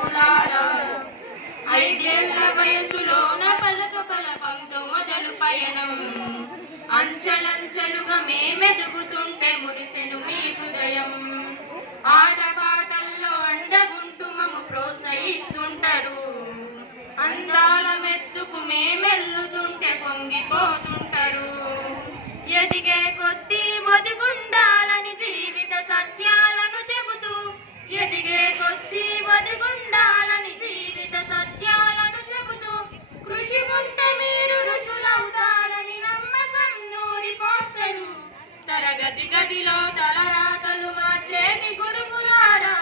గురుకులారా. 5 ఏళ్ల వయసులోన పలక పలకంతో మొదలు పయనం. అంచెలంచెలుగా మేమెదుగుతుంటే మురిసెను మీ హృదయం. ఆటపాటల్లో అండగుంటూ మమ్ము ప్రోత్సహిస్తుంటారు. అందాల మెత్తుకు మేమెల్లుతుంటే పొంగిపోతుంటారు. ఎదిగే కొద్దీ ఒదిగుండాలని జీవిత సత్యాలను చెబుతూ, ఎదిగే కొద్దీ ఒదిగుండాలని జీవిత సత్యాలను చెబుతూ, కృషి ఉంటే మీరు ఋషులవుతారని నమ్మకం నూరిపోస్తారు. తరగతి గదిలో తలరాతలు మార్చేటి గురుకులారా,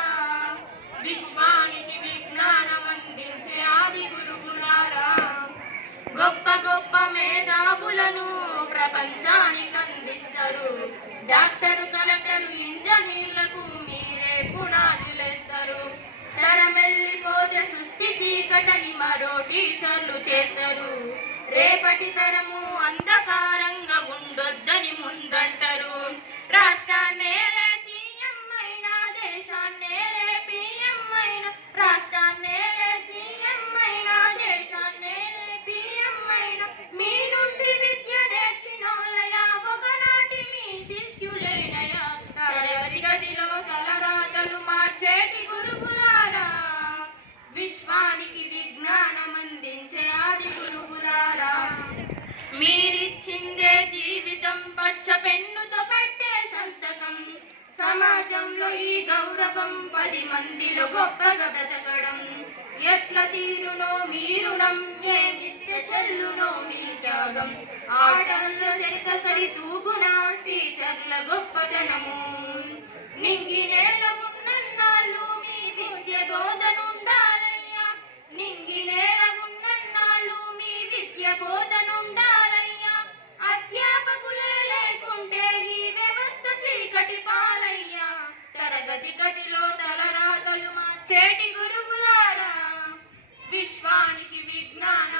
విశ్వానికి విజ్ఞానం అందించే ఆది గురుకులారా. గొప్ప గొప్ప మేధావులను ప్రపంచానికి అందిస్తారు. డాక్టరు, కలెక్టరు, ఇంజనీర్లకు మీరే పునాదులేస్తారు. తరమెల్లిపోతే సృష్టి చీకటని మరో టీచర్లు చేస్తారు. రేపటి తరము అంధకారంగా ఉండొద్దని ముందంటారు. రాష్ట్రాన్నే సీఎం అయినా, దేశాన్నే పిఎం అయినా, రాష్ట్రాన్నే సీఎం అయినా, దేశాన్నే పిఎం అయినా, మీ నుండి విద్య నేర్చినోలయా, ఒకనాటి మీ శిష్యులేనయా. తరగతి గదిలో తలరాతలు మార్చేటి గురుకులారా, విశ్వానికి విజ్ఞానం అందించే ఆది గురుకులారా. మీరిచ్చిందే జీవితం, పచ్చ పెన్నుతో పెట్టే సంతకం. సమాజంలో ఈ గౌరవం, 10 మందిలో గొప్పగా బ్రతకడం. ఎట్ల తీరునో మీ రుణం, ఏమిస్తే చెల్లునో మీ త్యాగం. ఆటల చరిత సరి తూగునా టీచర్ల గొప్పతనము. నింగి నేల ఉన్నన్నాళ్ళు మీ విద్య బోధనుండాలయ్యా, నింగి నేల ఉన్నన్నాళ్ళు మీ విద్య బోధనుండాలయ్యా. అధ్యాపకులే లేకుంటే ఈ వ్యవస్థ చీకటి పాలయ్యా. తరగతి గదిలో తలరాతలు మార్చేటి గురువులారా, విశ్వానికి విజ్ఞానం